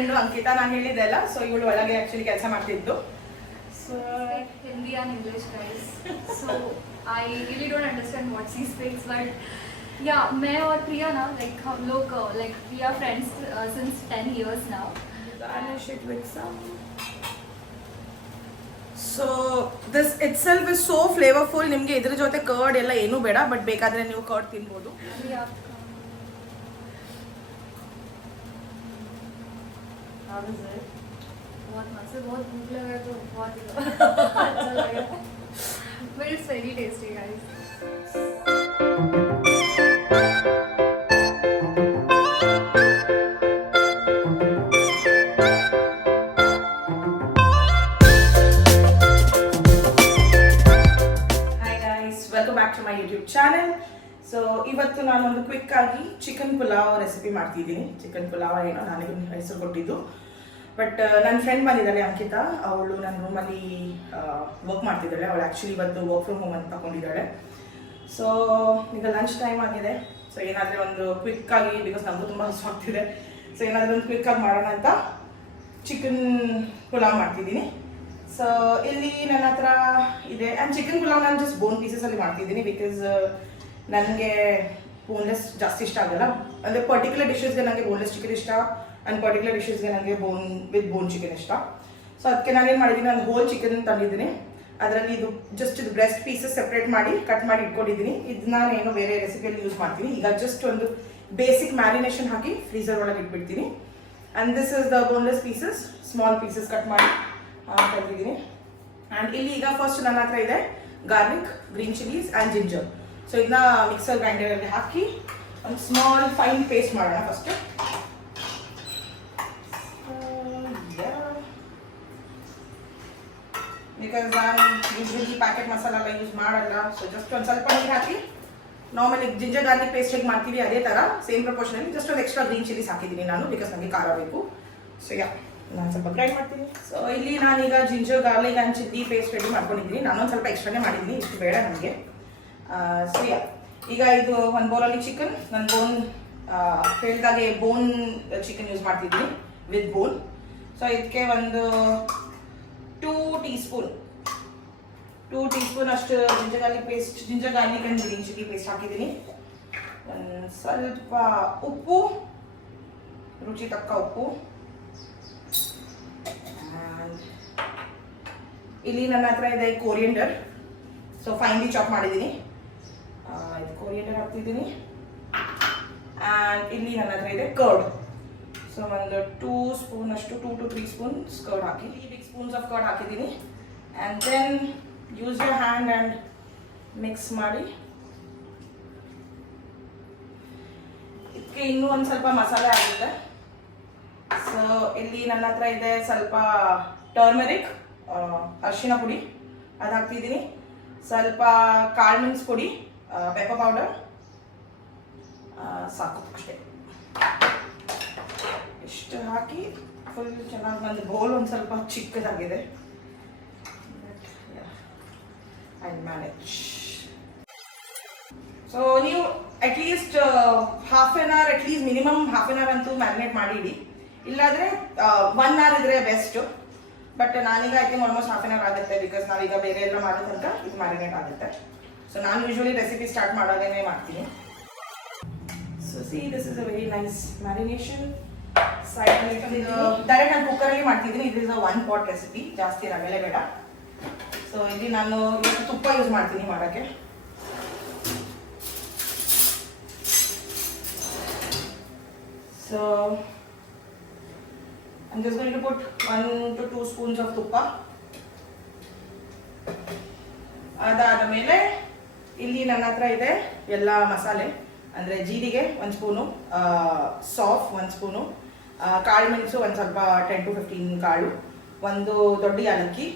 Friend Ankita, ನಾನು ಹೇಳಿದ್ದೆ ಅಲ್ಲ, ಸೊ ಇವಳು ಒಳಗೆ ಆಕ್ಚುಲಿ ಕೆಲಸ ಮಾಡ್ತಿದ್ದು. So Hindi and English guys. So I really don't understand what she speaks, but yeah, मैं और प्रिया ना like हम लोग like we are friends since 10 years now. Garnish it with some. So this itself is so flavorful. ನಿಮಗೆ ಇದ್ರ ಜೊತೆ curd ಎಲ್ಲ ಏನೂ ಬೇಡ, ಬಟ್ ಬೇಕಾದ್ರೆ ನೀವು ಕರ್ಡ್ ತಿನ್ಬೋದು. How is it? बहुत मस्त है, बहुत भूख लगा तो बहुत अच्छा लगा, but it's very tasty guys. Hi guys, welcome back to my YouTube channel. So ಇವತ್ತು ನಾನು ಒಂದು ಕ್ವಿಕ್ ಆಗಿ ಚಿಕನ್ ಪುಲಾವ್ ರೆಸಿಪಿ ಮಾಡ್ತಿದ್ದೀನಿ. ಚಿಕನ್ ಪುಲಾವ್ ಏನೋ ನನಗೆ ಹೆಸರು ಕೊಟ್ಟಿದ್ದು, ಬಟ್ ನನ್ನ ಫ್ರೆಂಡ್ ಬಂದಿದ್ದಾಳೆ ಅಂಕಿತಾ, ಅವಳು ನನ್ನ ರೂಮಲ್ಲಿ ವರ್ಕ್ ಮಾಡ್ತಿದ್ದಾಳೆ. ಅವಳು ಆ್ಯಕ್ಚುಲಿ ಇವತ್ತು ವರ್ಕ್ ಫ್ರಮ್ ಹೋಮ್ ಅಂತ ತಗೊಂಡಿದ್ದಾಳೆ. ಸೊ ಈಗ ಲಂಚ್ ಟೈಮ್ ಆಗಿದೆ. ಸೊ ಏನಾದರೂ ಒಂದು ಕ್ವಿಕ್ ಆಗಿ, ಬಿಕಾಸ್ ನಮಗೂ ತುಂಬ ಹಸುವಾಗ್ತಿದೆ, ಸೊ ಏನಾದರೂ ಒಂದು ಕ್ವಿಕ್ ಆಗಿ ಮಾಡೋಣ ಅಂತ ಚಿಕನ್ ಪುಲಾವ್ ಮಾಡ್ತಿದ್ದೀನಿ. ಸೊ ಇಲ್ಲಿ ನನ್ನ ಹತ್ರ ಇದೆ. ಆ್ಯಂಡ್ ಚಿಕನ್ ಪುಲಾವ್ ನಾನು ಜಸ್ಟ್ ಬೋನ್ ಪೀಸಸಲ್ಲಿ ಮಾಡ್ತಿದ್ದೀನಿ, ಬಿಕಾಸ್ ನನಗೆ ಬೋನ್ಲೆಸ್ ಜಾಸ್ತಿ ಇಷ್ಟ ಆಗಲ್ಲ. ಅಂದರೆ ಪರ್ಟಿಕ್ಯುಲರ್ ಡಿಶಸ್ಗೆ ನನಗೆ ಬೋನ್ಲೆಸ್ ಚಿಕನ್ ಇಷ್ಟ, ಆ್ಯಂಡ್ ಪರ್ಟಿಕ್ಯುಲರ್ ಡಿಶಸ್ಗೆ ನನಗೆ ಬೋನ್ ಚಿಕನ್ ಇಷ್ಟ. ಸೊ ಅದಕ್ಕೆ ನಾನೇನು ಮಾಡಿದ್ದೀನಿ, ನಾನು ಹೋಲ್ ಚಿಕನ್ ತಂದಿದ್ದೀನಿ. ಅದರಲ್ಲಿ ಇದು ಜಸ್ಟ್ ಇದು ಬ್ರೆಸ್ಟ್ ಪೀಸಸ್ ಸೆಪ್ರೇಟ್ ಮಾಡಿ ಕಟ್ ಮಾಡಿ ಇಟ್ಕೊಂಡಿದ್ದೀನಿ. ಇದನ್ನ ನಾನು ಬೇರೆ ರೆಸಿಪಿಯಲ್ಲಿ ಯೂಸ್ ಮಾಡ್ತೀನಿ. ಈಗ ಜಸ್ಟ್ ಒಂದು ಬೇಸಿಕ್ ಮ್ಯಾರಿನೇಷನ್ ಹಾಕಿ ಫ್ರೀಸರ್ ಒಳಗೆ ಇಟ್ಬಿಡ್ತೀನಿ. And this is the boneless pieces, small pieces cut ಮಾಡಿ ತಂದಿದ್ದೀನಿ. ಆ್ಯಂಡ್ ಇಲ್ಲಿ ಈಗ ಫಸ್ಟ್ ನನ್ನ ಹತ್ರ ಇದೆ garlic, green chillies and ginger. So ಇದನ್ನ ಮಿಕ್ಸರ್ ಗ್ರೈಂಡರಲ್ಲಿ ಹಾಕಿ ಒಂದು ಸ್ಮಾಲ್ ಫೈನ್ ಪೇಸ್ಟ್ ಮಾಡೋಣ ಫಸ್ಟ್. ಬಿಕಾಸ್ ನಾನು ಯೂಶ್ವಲಿ ಪ್ಯಾಕೆಟ್ ಮಸಾಲ ಎಲ್ಲ ಯೂಸ್ ಮಾಡಲ್ಲ. ಸೊ ಜಸ್ಟ್ ಒಂದು ಸ್ವಲ್ಪ ನೀರು ಹಾಕಿ ನಾರ್ಮಲಿ ಜಿಂಜರ್ ಗಾರ್ಲಿಕ್ ಪೇಸ್ಟ್ ಹೇಗೆ ಮಾಡ್ತೀವಿ ಅದೇ ಥರ ಸೇಮ್ ಪ್ರಪೋರ್ಷನಲ್ಲಿ ಜಸ್ಟ್ ಒಂದು ಎಕ್ಸ್ಟ್ರಾ ಗ್ರೀನ್ ಚಿಲ್ಲೀಸ್ ಹಾಕಿದ್ದೀನಿ ನಾನು, ಬಿಕಾಸ್ ನನಗೆ ಖಾರ ಬೇಕು. ಸೊ ನಾನು ಸ್ವಲ್ಪ ಗ್ರೈಂಡ್ ಮಾಡ್ತೀನಿ. ಸೊ ಇಲ್ಲಿ ನಾನೀಗ ginger garlic and chilli paste ready ಮಾಡ್ಕೊಂಡಿದ್ದೀನಿ. ನಾನೊಂದು ಸ್ವಲ್ಪ ಎಕ್ಸ್ಟ್ರಾನೇ ಮಾಡಿದ್ದೀನಿ, ಇಷ್ಟು ಬೇಡ ನನಗೆ. ಸೊ ಈಗ ಇದು ಒಂದು ಬೌಲಲ್ಲಿ ಚಿಕನ್, ನಾನು ಬೋನ್ ಹೇಳಿದಾಗೆ ಬೋನ್ ಚಿಕನ್ ಯೂಸ್ ಮಾಡ್ತಿದ್ದೀನಿ ವಿತ್ ಬೋನ್. ಸೊ ಇದಕ್ಕೆ ಒಂದು 2 ಟೀ ಸ್ಪೂನ್ ಅಷ್ಟು ginger garlic and green chilli paste ಹಾಕಿದ್ದೀನಿ. ಒಂದು ಸ್ವಲ್ಪ ಉಪ್ಪು, ರುಚಿ ತಕ್ಕ ಉಪ್ಪು. ಇಲ್ಲಿ ನನ್ನ ಹತ್ರ ಇದೆ ಕೋರಿಯಂಡರ್, ಸೊ ಫೈನ್ಲಿ ಚಾಪ್ ಮಾಡಿದ್ದೀನಿ. ಇದು ಕೋರಿಯಂಡರ್ ಹಾಕ್ತಿದ್ದೀನಿ. ಆ್ಯಂಡ್ ಇಲ್ಲಿ ನನ್ನ ಹತ್ರ ಇದೆ ಕರ್ಡ್. ಸೊ ಒಂದು 2 ಸ್ಪೂನ್ ಅಷ್ಟು, 2 to 3 ಸ್ಪೂನ್ಸ್ ಕರ್ಡ್ ಹಾಕಿ, 3 ಬಿಗ್ ಸ್ಪೂನ್ಸ್ ಆಫ್ ಕರ್ಡ್ ಹಾಕಿದ್ದೀನಿ. And then use your hand and mix ಮಾಡಿ. ಇದಕ್ಕೆ ಇನ್ನೂ ಒಂದು ಸ್ವಲ್ಪ ಮಸಾಲೆ ಆಗುತ್ತೆ. ಸೊ ಇಲ್ಲಿ ನನ್ನ ಹತ್ರ ಇದೆ ಸ್ವಲ್ಪ ಟರ್ಮರಿಕ್, ಅರಿಶಿನ ಪುಡಿ, ಅದು ಹಾಕ್ತಿದ್ದೀನಿ. ಸ್ವಲ್ಪ ಕಾಳು ಮೆಣಸು ಪುಡಿ, ಪೆಪ್ಪರ್ ಪೌಡರ್, ಸಾಕು ಅಷ್ಟೇ. ಇಷ್ಟು ಹಾಕಿ ಫುಲ್ ಚೆನ್ನಾಗಿ, ಒಂದು ಬೌಲ್ ಒಂದು ಸ್ವಲ್ಪ ಚಿಕ್ಕದಾಗಿದೆ. I manage. ಸೊ ನೀವು at least half an hour, at least minimum half an hour ಅಂತೂ ಮ್ಯಾರಿನೇಟ್ ಮಾಡಿ ಇಡಿ. ಇಲ್ಲಾಂದರೆ 1 hour ಇದ್ರೆ ಬೆಸ್ಟು. ಬಟ್ ನಾನೀಗ I think almost half an hour ಆಗುತ್ತೆ, ಬಿಕಾಸ್ ನಾವೀಗ ಬೇರೆ ಎಲ್ಲ ಮಾಡೋ ತನಕ ಇದು ಮ್ಯಾರಿನೇಟ್ ಆಗುತ್ತೆ. ಸೊ ನಾನು ಯೂಶ್ವಲಿ ರೆಸಿಪಿ ಸ್ಟಾರ್ಟ್ ಮಾಡೋದೇ ಮಾಡ್ತೀನಿ. So C, this is a very nice marination. ಸೈಡಲ್ಲಿ ಡೈರೆಕ್ಟ್ ನಾನು ಕುಕ್ಕರಲ್ಲಿ ಮಾಡ್ತಿದ್ದೀನಿ. ಇದು ಇಸ್ ಅ 1 pot ರೆಸಿಪಿ, ಜಾಸ್ತಿ ರವೆಲೆ ಬೇಡ. ಸೊ ಇಲ್ಲಿ ನಾನು ಇವತ್ತು ತುಪ್ಪ ಯೂಸ್ ಮಾಡ್ತೀನಿ ಮಾಡೋಕ್ಕೆ. So I'm just going to put 1 to 2 spoons of ತುಪ್ಪ. ಅದಾದ ಮೇಲೆ ಇಲ್ಲಿ ನನ್ನ ಹತ್ರ ಇದೆ ಎಲ್ಲ ಮಸಾಲೆ. ಅಂದರೆ ಜೀರಿಗೆ 1 ಸ್ಪೂನು, ಸಾಫ್ 1 ಸ್ಪೂನು, ಕಾಳು ಮೆಣಸು ಒಂದು ಸ್ವಲ್ಪ 10 to 15 ಕಾಳು, ಒಂದು ದೊಡ್ಡ ಯಾಲಕ್ಕಿ,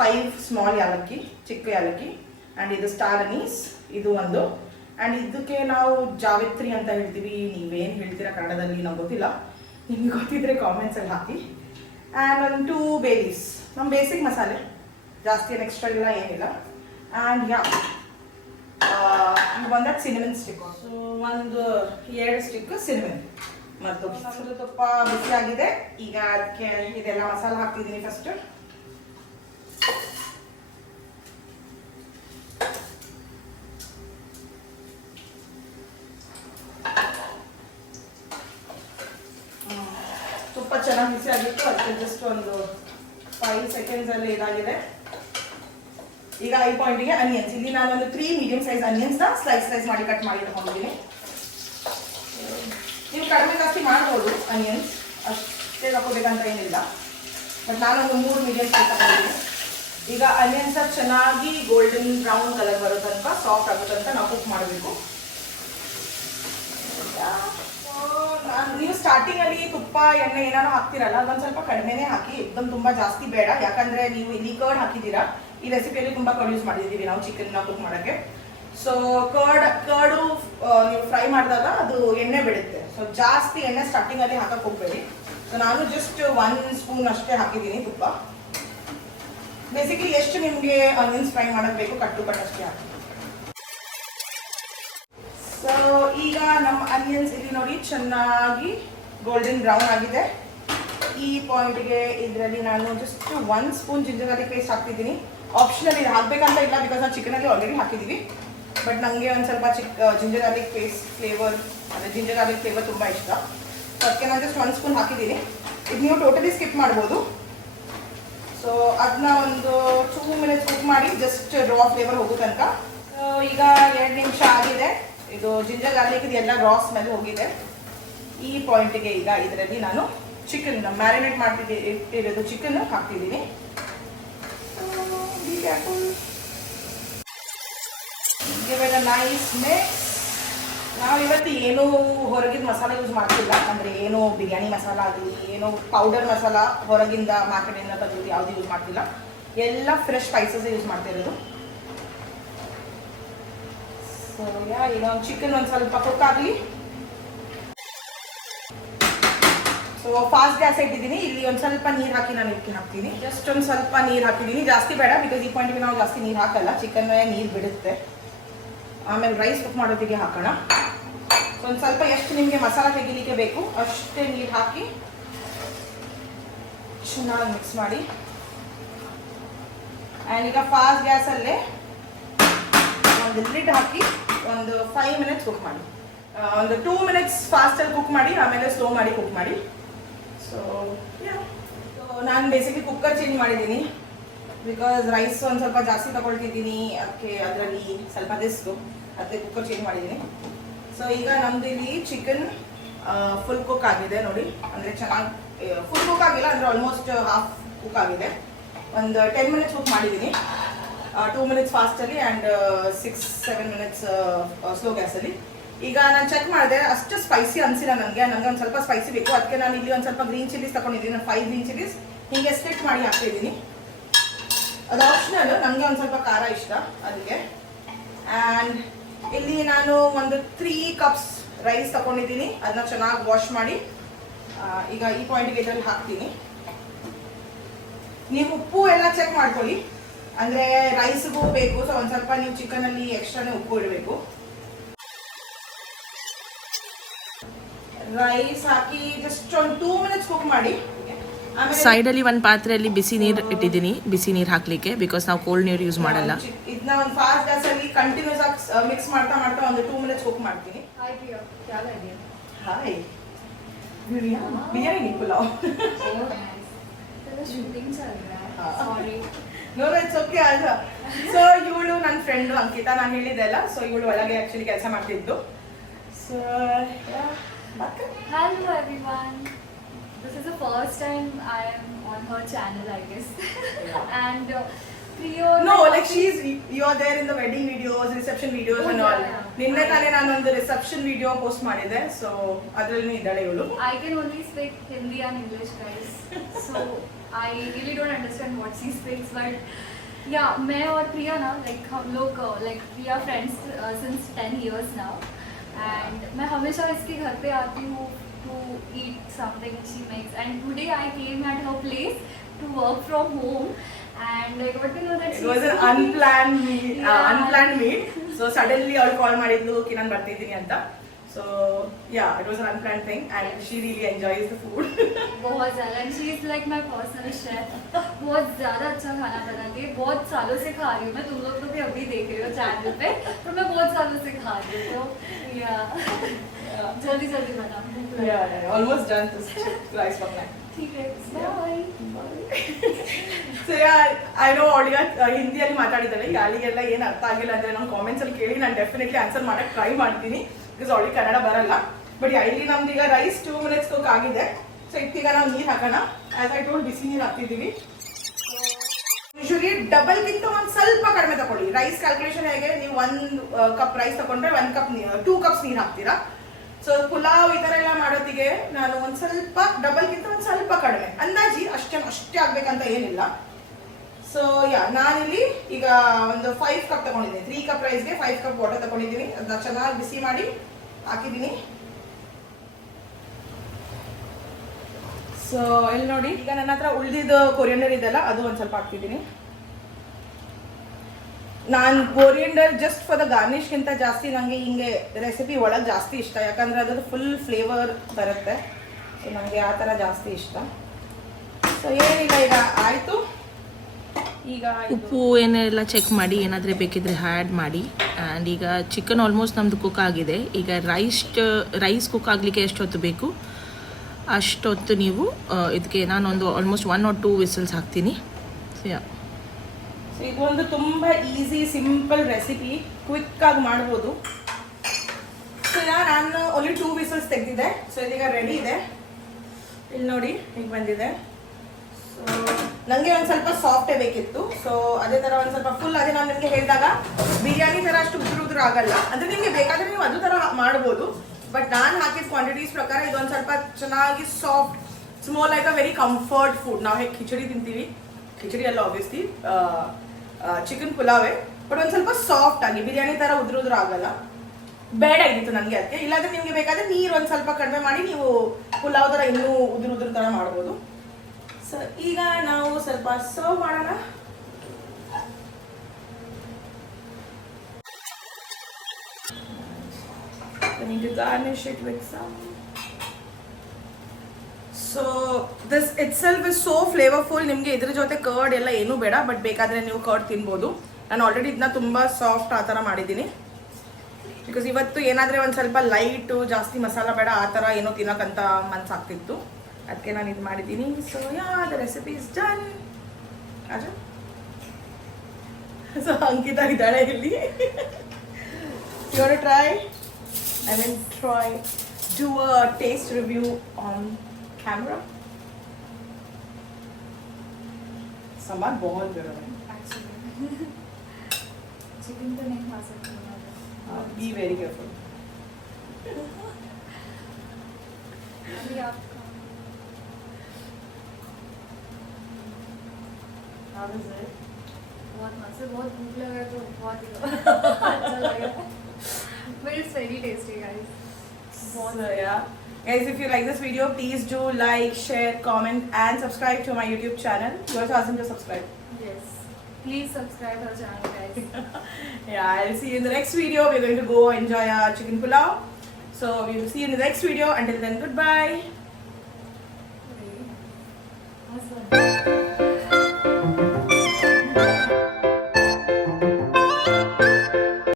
5 ಸ್ಮಾಲ್ ಯಾಲಕ್ಕಿ, ಚಿಕ್ಕ ಯಾಲಕ್ಕಿ, ಆ್ಯಂಡ್ ಇದು ಸ್ಟಾರ್ ಅನೀಸ್ ಇದು ಒಂದು. ಆ್ಯಂಡ್ ಇದಕ್ಕೆ ನಾವು ಜಾವಿತ್ರಿ ಅಂತ ಹೇಳ್ತೀವಿ. ನೀವೇನು ಹೇಳ್ತೀರಾ ಕನ್ನಡದಲ್ಲಿ ನಂಗೆ ಗೊತ್ತಿಲ್ಲ, ನಿಮ್ಗೆ ಗೊತ್ತಿದ್ರೆ ಕಾಮೆಂಟ್ಸಲ್ಲಿ ಹಾಕಿ. ಆ್ಯಂಡ್ ಒಂದು 2 ಬೇ ಲೀವ್ಸ್, ನಮ್ಮ ಬೇಸಿಕ್ ಮಸಾಲೆ, ಜಾಸ್ತಿ ಏನು ಎಕ್ಸ್ಟ್ರಾ ಇಲ್ಲ ಏನಿಲ್ಲ. ಆ್ಯಂಡ್ ಒಂದು ಸಿನಿಮನ್ ಸ್ಟಿಕ್, ಸೊ ಒಂದು 2 ಸ್ಟಿಕ್ ಸಿನಿಮನ್. ಮತ್ತು ನಮ್ಮದು ತುಪ್ಪ ಬಿಸಿ ಆಗಿದೆ. ಈಗ ಅದಕ್ಕೆ ಇದೆಲ್ಲ ಮಸಾಲ ಹಾಕ್ತಿದ್ದೀನಿ ಫಸ್ಟ್. ತುಪ್ಪ ಚೆನ್ನಾಗಿ ಬಿಸಿ ಆಗಿತ್ತು, ಅದಕ್ಕೆ ಜಸ್ಟ್ ಒಂದು 5 ಸೆಕೆಂಡ್ಸ್ ಅಲ್ಲಿ ಇದಾಗಿದೆ. ಈಗ ಈ ಪಾಯಿಂಟಿಗೆ ಅನಿಯನ್ಸ್, ಇಲ್ಲಿ ನಾನೊಂದು 3 ಮೀಡಿಯಂ ಸೈಜ್ ಅನಿಯನ್ಸ್ನ ಸ್ಲೈಸ್ ಮಾಡಿ ಕಟ್ ಮಾಡಿ ಇಟ್ಕೊಂಡಿದ್ದೀನಿ. ನೀವು ಕಡಿಮೆ ಜಾಸ್ತಿ ಮಾಡ್ಬೋದು, ಅನಿಯನ್ಸ್ ಅಷ್ಟೇ ತಗೋಬೇಕಂತ ಏನಿಲ್ಲ, ಬಟ್ ನಾನೊಂದು 3 ಮೀಡಿಯಂ ಸೈಜ್ ತಗೊಂಡಿದ್ದೀನಿ. ಈಗ ಅನಿಯನ್ಸ್ ಚೆನ್ನಾಗಿ ಗೋಲ್ಡನ್ ಬ್ರೌನ್ ಕಲರ್ ಬರೋ ತನಕ, ಸಾಫ್ಟ್ ಆಗೋ ತನಕ ನಾವು ಕುಕ್ ಮಾಡಬೇಕು. ನೀವು ಸ್ಟಾರ್ಟಿಂಗ್ ಅಲ್ಲಿ ತುಪ್ಪ ಎಣ್ಣೆ ಏನಾರು ಹಾಕ್ತಿರಲ್ಲ, ಅದೊಂದು ಸ್ವಲ್ಪ ಕಡಿಮೆನೇ ಹಾಕಿ, ತುಂಬಾ ಜಾಸ್ತಿ ಬೇಡ. ಯಾಕಂದ್ರೆ ನೀವು ಇಲ್ಲಿ ಕರ್ಡ್ ಹಾಕಿದ್ದೀರಾ, ಈ ರೆಸಿಪಿಯಲ್ಲಿ ತುಂಬಾ ಕರ್ಡ್ ಯೂಸ್ ಮಾಡಿದ್ದೀವಿ ನಾವು ಚಿಕನ್ ಕುಕ್ ಮಾಡೋಕ್ಕೆ. ಸೊ ಕರ್ಡು ನೀವು ಫ್ರೈ ಮಾಡಿದಾಗ ಅದು ಎಣ್ಣೆ ಬಿಡುತ್ತೆ. ಸೊ ಜಾಸ್ತಿ ಎಣ್ಣೆ ಸ್ಟಾರ್ಟಿಂಗ್ ಅಲ್ಲಿ ಹಾಕಕ್ಕೆ ಹೋಗ್ಬೇಡಿ. ಸೊ ನಾನು ಜಸ್ಟ್ 1 ಸ್ಪೂನ್ ಅಷ್ಟೇ ಹಾಕಿದ್ದೀನಿ ತುಪ್ಪ. ಬೇಸಿಕಲಿ ಎಷ್ಟು ನಿಮಗೆ ಆನಿಯನ್ಸ್ ಫ್ರೈ ಮಾಡಕ್ ಬೇಕು ಕಟ್ಟು ಅಷ್ಟೇ ಹಾಕಿ. ಸೊ ಈಗ ನಮ್ಮ ಆನಿಯನ್ಸ್ ಇಲ್ಲಿ ನೋಡಿ ಚೆನ್ನಾಗಿ ಗೋಲ್ಡನ್ ಬ್ರೌನ್ ಆಗಿದೆ. ಈ ಪಾಯಿಂಟ್ಗೆ ಇದರಲ್ಲಿ ನಾನು just 1 spoon ginger garlic paste ಹಾಕ್ತಿದ್ದೀನಿ. ಆಪ್ಷನಲ್ ಇದು ಹಾಕ್ಬೇಕಂತ ಇಲ್ಲ, ಬಿಕಾಸ್ ನಾವು ಚಿಕನಲ್ಲಿ ಆಲ್ರೆಡಿ ಹಾಕಿದ್ದೀವಿ. ಬಟ್ ನನಗೆ ಒಂದು ಸ್ವಲ್ಪ ಜಿಂಜರ್ ಗಾರ್ಲಿಕ್ ಪೇಸ್ಟ್ ಫ್ಲೇವರ್, ಅಂದರೆ ಜಿಂಜರ್ ಗಾರ್ಲಿಕ್ ಫ್ಲೇವರ್ ತುಂಬ ಇಷ್ಟ. ಸೊ ಅದಕ್ಕೆ ನಾನು ಜಸ್ಟ್ 1 ಸ್ಪೂನ್ ಹಾಕಿದ್ದೀನಿ. ಇದು ನೀವು ಟೋಟಲಿ ಸ್ಕಿಪ್ ಮಾಡ್ಬೋದು. ಸೊ ಅದನ್ನ ಒಂದು 2 ಮಿನಿಟ್ಸ್ ಕುಕ್ ಮಾಡಿ, ಜಸ್ಟ್ ರಾ ಫ್ಲೇವರ್ ಹೋಗೋ ತನಕ. ಈಗ 2 ನಿಮಿಷ ಆಗಿದೆ. ಇದು ಜಿಂಜರ್ ಗಾರ್ಲಿಕ್ ಎಲ್ಲ ರಾ ಸ್ಮೆಲ್ ಹೋಗಿದೆ. ಈ ಪಾಯಿಂಟಿಗೆ ಈಗ ಇದರಲ್ಲಿ ನಾನು ಚಿಕನ್ ಮ್ಯಾರಿನೇಟ್ ಇಟ್ಟಿರೋದು ಚಿಕನ್ ಹಾಕ್ತಿದ್ದೀನಿ. Give it a nice mix. ನಾವು ಇವತ್ತು ಏನೂ ಹೊರಗಿನ ಮಸಾಲ ಯೂಸ್ ಮಾಡ್ತಿಲ್ಲ, ಅಂದರೆ ಏನು ಬಿರಿಯಾನಿ ಮಸಾಲ ಆಗಲಿ, ಏನು ಪೌಡರ್ ಮಸಾಲ ಹೊರಗಿಂದ ಮಾರ್ಕೆಟಿಂದ ತಂದು ಯಾವುದು ಯೂಸ್ ಮಾಡ್ತಿಲ್ಲ. ಎಲ್ಲ ಫ್ರೆಶ್ ಸ್ಪೈಸಸ್ ಯೂಸ್ ಮಾಡ್ತಿರೋದು. ಸೊ ಈಗ ಒಂದು ಚಿಕನ್ ಒಂದು ಸ್ವಲ್ಪ ಕುಕ್ ಆಗಲಿ. ಸೊ ಫಾಸ್ಟ್ ಗ್ಯಾಸ್ ಇಟ್ಟಿದ್ದೀನಿ. ಇಲ್ಲಿ ಒಂದು ಸ್ವಲ್ಪ ನೀರು ಹಾಕಿ ನಾನು ಇದಕ್ಕೆ ಹಾಕ್ತೀನಿ. ಜಸ್ಟ್ ಒಂದು ಸ್ವಲ್ಪ ನೀರು ಹಾಕಿದ್ದೀನಿ, ಜಾಸ್ತಿ ಬೇಡ, ಬಿಕಾಸ್ ಈ ಪಾಯಿಂಟ್ಗೆ ನಾವು ಜಾಸ್ತಿ ನೀರು ಹಾಕಲ್ಲ, ಚಿಕನ್ ನೀರು ಬಿಡುತ್ತೆ. ಆಮೇಲೆ ರೈಸ್ ಕುಕ್ ಮಾಡೋದಕ್ಕೆ ಹಾಕೋಣ. ಒಂದು ಸ್ವಲ್ಪ ಎಷ್ಟು ನಿಮಗೆ ಮಸಾಲ ತೆಗಿಲಿಕ್ಕೆ ಬೇಕು ಅಷ್ಟೇ ನೀರು ಹಾಕಿ ಚೆನ್ನಾಗಿ ಮಿಕ್ಸ್ ಮಾಡಿ. ಆ್ಯಂಡ್ ಈಗ ಫಾಸ್ಟ್ ಗ್ಯಾಸಲ್ಲೇ ಒಂದು ಲಿಡ್ ಹಾಕಿ ಒಂದು 5 ಮಿನಿಟ್ಸ್ ಕುಕ್ ಮಾಡಿ. ಒಂದು 2 ಮಿನಿಟ್ಸ್ ಫಾಸ್ಟಲ್ಲಿ ಕುಕ್ ಮಾಡಿ, ಆಮೇಲೆ ಸ್ಲೋ ಮಾಡಿ ಕುಕ್ ಮಾಡಿ. ಸೊ ನಾನು ಬೇಸಿಕಲಿ ಕುಕ್ಕರ್ ಚೇಂಜ್ ಮಾಡಿದ್ದೀನಿ, ಬಿಕಾಸ್ ರೈಸ್ ಒಂದು ಸ್ವಲ್ಪ ಜಾಸ್ತಿ ತಗೊಳ್ತಿದ್ದೀನಿ, ಅದಕ್ಕೆ ಅದರಲ್ಲಿ ಸ್ವಲ್ಪ ರಿಸ್ಕು, ಅದಕ್ಕೆ ಕುಕ್ಕರ್ ಚೇಂಜ್ ಮಾಡಿದ್ದೀನಿ. ಸೊ ಈಗ ನಮ್ಮದು ಇಲ್ಲಿ ಚಿಕನ್ ಫುಲ್ ಕುಕ್ ಆಗಿದೆ ನೋಡಿ, ಅಂದರೆ ಚೆನ್ನಾಗಿ ಫುಲ್ ಕುಕ್ ಆಗಿಲ್ಲ, ಅಂದರೆ ಆಲ್ಮೋಸ್ಟ್ ಹಾಫ್ ಕುಕ್ ಆಗಿದೆ. ಒಂದು 10 ಮಿನಿಟ್ಸ್ ಕುಕ್ ಮಾಡಿದ್ದೀನಿ, 2 ಮಿನಿಟ್ಸ್ ಫಾಸ್ಟಲ್ಲಿ ಆ್ಯಂಡ್ 6-7 ಮಿನಿಟ್ಸ್ ಸ್ಲೋ ಗ್ಯಾಸಲ್ಲಿ. ಈಗ ನಾನು ಚೆಕ್ ಮಾಡಿದೆ, ಅಷ್ಟು ಸ್ಪೈಸಿ ಅನಿಸಿಲ್ಲ ನನಗೆ ಒಂದು ಸ್ವಲ್ಪ ಸ್ಪೈಸಿ ಬೇಕು. ಅದಕ್ಕೆ ನಾನು ಇಲ್ಲಿ ಒಂದು ಸ್ವಲ್ಪ ಗ್ರೀನ್ ಚಿಲ್ಲೀಸ್ ತಗೊಂಡಿದ್ದೀನಿ. ನಾನು 5 ಗ್ರೀನ್ ಚಿಲ್ಲೀಸ್ ಹೀಗೆ ಸ್ಪ್ಲಿಟ್ ಮಾಡಿ ಹಾಕ್ತಿದ್ದೀನಿ. ಅದು ಆಪ್ಷನಲ್, ನನಗೆ ಒಂದು ಸ್ವಲ್ಪ ಖಾರ ಇಷ್ಟ ಅದಕ್ಕೆ. ಆ್ಯಂಡ್ ಇಲ್ಲಿ ನಾನು ಒಂದು 3 ಕಪ್ಸ್ ರೈಸ್ ತಗೊಂಡಿದ್ದೀನಿ, ಅದನ್ನ ಚೆನ್ನಾಗಿ ವಾಶ್ ಮಾಡಿ ಈಗ ಈ ಪಾಯಿಂಟಿಗೆ ಇದರಲ್ಲಿ ಹಾಕ್ತೀನಿ. ನೀವು ಉಪ್ಪು ಎಲ್ಲ ಚೆಕ್ ಮಾಡ್ಕೊಳ್ಳಿ, ಅಂದರೆ ರೈಸ್ಗೂ ಬೇಕು. ಸೊ ಒಂದು ಸ್ವಲ್ಪ ನೀವು ಚಿಕನಲ್ಲಿ ಎಕ್ಸ್ಟ್ರಾನೇ ಉಪ್ಪು ಇಡಬೇಕು. ರೈಸ್ ಹಾಕಿ ಜಸ್ಟ್ ಒಂದು 2 ಮಿನಿಟ್ಸ್ ಕುಕ್ ಮಾಡಿ. ಸೈಡಲ್ಲಿ ಒಂದು ಪಾತ್ರೆಯಲ್ಲಿ ಬಿಸಿ ನೀರು ಇಟ್ಟಿದ್ದೀನಿ, ಬಿಸಿ ನೀರು ಹಾಕ್ಲಿಕ್ಕೆ, ಬಿಕಾಸ್ ನಾವು ಕೋಲ್ಡ್ ನೀರು ಯೂಸ್ ಮಾಡಲ್ಲ. ಇದನ್ನ ಒಂದು ಫಾಸ್ಟ್ ಗ್ಯಾಸಲ್ಲಿ ಕಂಟಿನ್ಯೂಸ್ ಆಗಿ ಮಿಕ್ಸ್ ಮಾಡ್ತಾ ಒಂದು 2 ಮಿನಿಟ್ಸ್ ಕುಕ್ ಮಾಡ್ತೀನಿ. हाय प्रिया, क्या कर रही है? ಹಾಯ್ बिरयानी पुलाव. तेरा शूटिंग चल रहा है. सॉरी. No it's okay. ಅಲ್ಲ, ಸೊ ಇವಳು ನನ್ನ ಫ್ರೆಂಡು ಅಂಕಿತಾ, ನಾನು ಹೇಳಿದೆ ಅಲ್ಲ, ಸೊ ಇವಳು ಒಳಗೆ ಆ್ಯಕ್ಚುಲಿ ಕೆಲಸ ಮಾಡ್ತಿದ್ದು. So Hello everyone. This is the first time I am on her channel, I guess. And Priya. No, like you are there in the wedding videos, reception videos and all. ನಿನ್ನೆ ತಾನೇ ನಾನು ಒಂದು reception video post ಮಾಡಿದ್ದೆ, so ಅದರಲ್ಲಿ ಇದ್ದಾಳೆ ಇವಳು. I can only speak Hindi and English, guys. So I really don't understand what she speaks, but yeah, मैं और प्रिया ना, like हम लोग like we are friends since 10 years now, and मैं हमेशा इसके घर पे आती हूँ to eat something she makes, and today I came at her place to work from home, and I got to know that It was an unplanned meet. So suddenly ಅವಳು ಕಾಲ್ ಮಾಡಿದ್ಲು, ಕಿ ನಾನು ಬರ್ತಿದ್ದೀನಿ ಅಂತ. So yeah, it was an unplanned thing and she really enjoys the food. बहुत ज़्यादा and she is like my personal chef. बहुत ज़्यादा अच्छा खाना बनाती है. बहुत सालों से खा रही हूँ मैं. तुम लोग तो भी अभी देख रहे हो चैनल पे, तो मैं बहुत सालों से खा रही हूँ. तो या जल्दी जल्दी बना. Yeah, almost done this rice pakna. ठीक है. Bye. So I know audio ಹಿಂದಿಯಲ್ಲಿ ಮಾತಾಡಿದ್ದಾಳೆ ಯಾರಿಗೆಲ್ಲ ಏನು ಅರ್ಥ ಆಗಿಲ್ಲ ಅಂದರೆ ನಮ್ಮ ಕಾಮೆಂಟ್ಸಲ್ಲಿ ಕೇಳಿ ನಾನು ಡೆಫಿನೆಟ್ಲಿ ಆನ್ಸರ್ ಮಾಡೋಕ್ಕೆ ಟ್ರೈ ಮಾಡ್ತೀನಿ ಬಿಕಾಸ್ ಆಲ್ರೆಡಿ ಕನ್ನಡ ಬರಲ್ಲ. ಬಟ್ ಇಲ್ಲಿ ನಮ್ದು ಈಗ ರೈಸ್ 2 minutes ಕುಕ್ ಆಗಿದೆ. ಸೊ ಈಗ ನಾವು ನೀರು ಹಾಕೋಣ. ಆಸ್ ಐ ಟೋಲ್ಡ್ ಬಿಸಿ ನೀರು ಹಾಕ್ತಿದ್ದೀವಿ. ಯೂಶಲಿ ಡಬಲ್ಗಿಂತ ಒಂದು ಸ್ವಲ್ಪ ಕಡಿಮೆ ತಗೊಳ್ಳಿ. ರೈಸ್ ಕ್ಯಾಲ್ಕುಲೇಷನ್ ಹೇಗೆ, ನೀವು 1 ಕಪ್ ರೈಸ್ ತಗೊಂಡ್ರೆ 1 ಕಪ್ 2 ಕಪ್ಸ್ ನೀರು ಹಾಕ್ತೀರಾ. ಸೊ ಪುಲಾವ್ ಈ ಥರ ಎಲ್ಲ ಮಾಡೋದಿಗೆ ನಾನು ಒಂದು ಸ್ವಲ್ಪ ಡಬಲ್ಗಿಂತ ಒಂದು ಸ್ವಲ್ಪ ಕಡಿಮೆ ಅಂದಾಜಿ ಅಷ್ಟೇ ಆಗ್ಬೇಕಂತ ಏನಿಲ್ಲ. ಸೊ ನಾನಿಲ್ಲಿ ಈಗ ಒಂದು 5 ಕಪ್ ತಗೊಂಡಿದ್ದೀನಿ. 3 ಕಪ್ ರೈಸ್ಗೆ 5 ಕಪ್ ವಾಟರ್ ತಗೊಂಡಿದ್ದೀನಿ. ಅದನ್ನ ಚೆನ್ನಾಗಿ ಬಿಸಿ ಮಾಡಿ ಹಾಕಿದ್ದೀನಿ. ಸೊ ಇಲ್ಲಿ ನೋಡಿ, ಈಗ ನನ್ನ ಹತ್ರ ಉಳಿದಿದ್ದು ಕೊರಿಯಂಡರ್ ಇದೆಲ್ಲ ಅದು ಒಂದು ಸ್ವಲ್ಪ ಹಾಕ್ತಿದ್ದೀನಿ. ನಾನು ಕೊರಿಯಂಡರ್ ಜಸ್ಟ್ ಫಾರ್ ದ ಗಾರ್ನಿಷ್ಗಿಂತ ಜಾಸ್ತಿ ನನಗೆ ಹಿಂಗೆ ರೆಸಿಪಿ ಒಳಗೆ ಜಾಸ್ತಿ ಇಷ್ಟ, ಯಾಕಂದರೆ ಅದ್ರದ್ದು ಫುಲ್ ಫ್ಲೇವರ್ ಬರುತ್ತೆ. ಸೊ ನನಗೆ ಆ ಥರ ಜಾಸ್ತಿ ಇಷ್ಟ. ಸೊ ಏನಿಲ್ಲ, ಈಗ ಆಯಿತು. ಈಗ ಉಪ್ಪು ಏನೆಲ್ಲ ಚೆಕ್ ಮಾಡಿ, ಏನಾದರೆ ಬೇಕಿದ್ರೆ ಆ್ಯಡ್ ಮಾಡಿ. ಆ್ಯಂಡ್ ಈಗ ಚಿಕನ್ ಆಲ್ಮೋಸ್ಟ್ ನಮ್ಮದು ಕುಕ್ ಆಗಿದೆ. ಈಗ ರೈಸ್ ಕುಕ್ ಆಗಲಿಕ್ಕೆ ಎಷ್ಟೊತ್ತು ಬೇಕು ಅಷ್ಟೊತ್ತು ನೀವು ಇದಕ್ಕೆ ನಾನೊಂದು ಆಲ್ಮೋಸ್ಟ್ 1 or 2 ವಿಸಲ್ಸ್ ಹಾಕ್ತೀನಿ. ಸೊ ಇದೊಂದು ತುಂಬ ಈಸಿ ಸಿಂಪಲ್ ರೆಸಿಪಿ, ಕ್ವಿಕ್ಕಾಗಿ ಮಾಡ್ಬೋದು. ಸೊ ನಾನು ಓನ್ಲಿ 2 ವಿಸಲ್ಸ್ ತೆಗೆದಿದ್ದೆ. ಸೊ ಇದೀಗ ರೆಡಿ ಇದೆ. ಇಲ್ಲಿ ನೋಡಿ ಈಗ ಬಂದಿದೆ. ಸೊ ನನಗೆ ಒಂದು ಸ್ವಲ್ಪ ಸಾಫ್ಟೇ ಬೇಕಿತ್ತು. ಸೊ ಅದೇ ಥರ ಒಂದು ಸ್ವಲ್ಪ ಫುಲ್, ಅದೇ ನಾನು ನಿಮಗೆ ಹೇಳಿದಾಗ ಬಿರಿಯಾನಿ ಥರ ಅಷ್ಟು ಉದುರು ಆಗಲ್ಲ. ಅಂದರೆ ನಿಮಗೆ ಬೇಕಾದರೆ ನೀವು ಅದು ಥರ ಮಾಡ್ಬೋದು. ಬಟ್ ನಾನು ಹಾಕಿದ ಕ್ವಾಂಟಿಟೀಸ್ ಪ್ರಕಾರ ಇದೊಂದು ಸ್ವಲ್ಪ ಚೆನ್ನಾಗಿ soft, it's more like a very comfort food. ನಾವು ಹೇಗೆ ಖಿಚಡಿ ತಿಂತೀವಿ, ಖಿಚಡಿ ಎಲ್ಲ ಆಬ್ವಿಯಸ್ಲಿ ಚಿಕನ್ ಪುಲಾವೇ, ಬಟ್ ಒಂದು ಸ್ವಲ್ಪ ಸಾಫ್ಟ್ ಆಗಿ ಬಿರಿಯಾನಿ ಥರ ಉದುರು ಆಗಲ್ಲ. ಬೇಡ ಇದ್ದಿತ್ತು ನನಗೆ ಅದಕ್ಕೆ. ಇಲ್ಲಾಂದ್ರೆ ನಿಮಗೆ ಬೇಕಾದರೆ ನೀರು ಒಂದು ಸ್ವಲ್ಪ ಕಡಿಮೆ ಮಾಡಿ ನೀವು ಪುಲಾವ್ ಥರ ಇನ್ನೂ ಉದುರು ಥರ ಮಾಡ್ಬೋದು. ಸೊ ಈಗ ನಾವು ಸ್ವಲ್ಪ ಸರ್ವ್ ಮಾಡೋಣ. I need to garnish it with some. So this it self is so flavourful. ನಿಮಗೆ ಇದ್ರ ಜೊತೆ ಕರ್ಡ್ ಎಲ್ಲ ಏನೂ ಬೇಡ, ಬಟ್ ಬೇಕಾದರೆ ನೀವು ಕರ್ಡ್ ತಿನ್ಬೋದು. ನಾನು ಆಲ್ರೆಡಿ ಇದನ್ನ ತುಂಬ ಸಾಫ್ಟ್ ಆ ಥರ ಮಾಡಿದ್ದೀನಿ. ಬಿಕಾಸ್ ಇವತ್ತು ಏನಾದರೆ ಒಂದು ಸ್ವಲ್ಪ ಲೈಟು, ಜಾಸ್ತಿ ಮಸಾಲ ಬೇಡ ಆ ಥರ ಏನೋ ತಿನ್ನೋಕ್ಕಂತ ಮನಸ್ಸಾಗ್ತಿತ್ತು, ಅದಕ್ಕೆ ನಾನು ಇದು ಮಾಡಿದ್ದೀನಿ. So the recipe is done. ಆಜು. ಸೊ ಅಂಕಿತಾ ಇದ್ದಾಳೆ ಇಲ್ಲಿ. You want to try? I will do a taste review on camera. सामान बहुत गरम है. चिकन तो नहीं खा सकती मैं. Be very careful. अभी आपका How is it? बहुत मस्त, बहुत भूख लगा तो बहुत अच्छा लगा. But it's very tasty, guys. So yeah, guys, if you like this video, please do like, share, comment, and subscribe to my YouTube channel. You also ask them to subscribe. Yes. Please subscribe our channel, guys. Yeah, I'll see you in the next video. We're going to go enjoy our chicken pulao. So we will see you in the next video. Until then, goodbye. Awesome.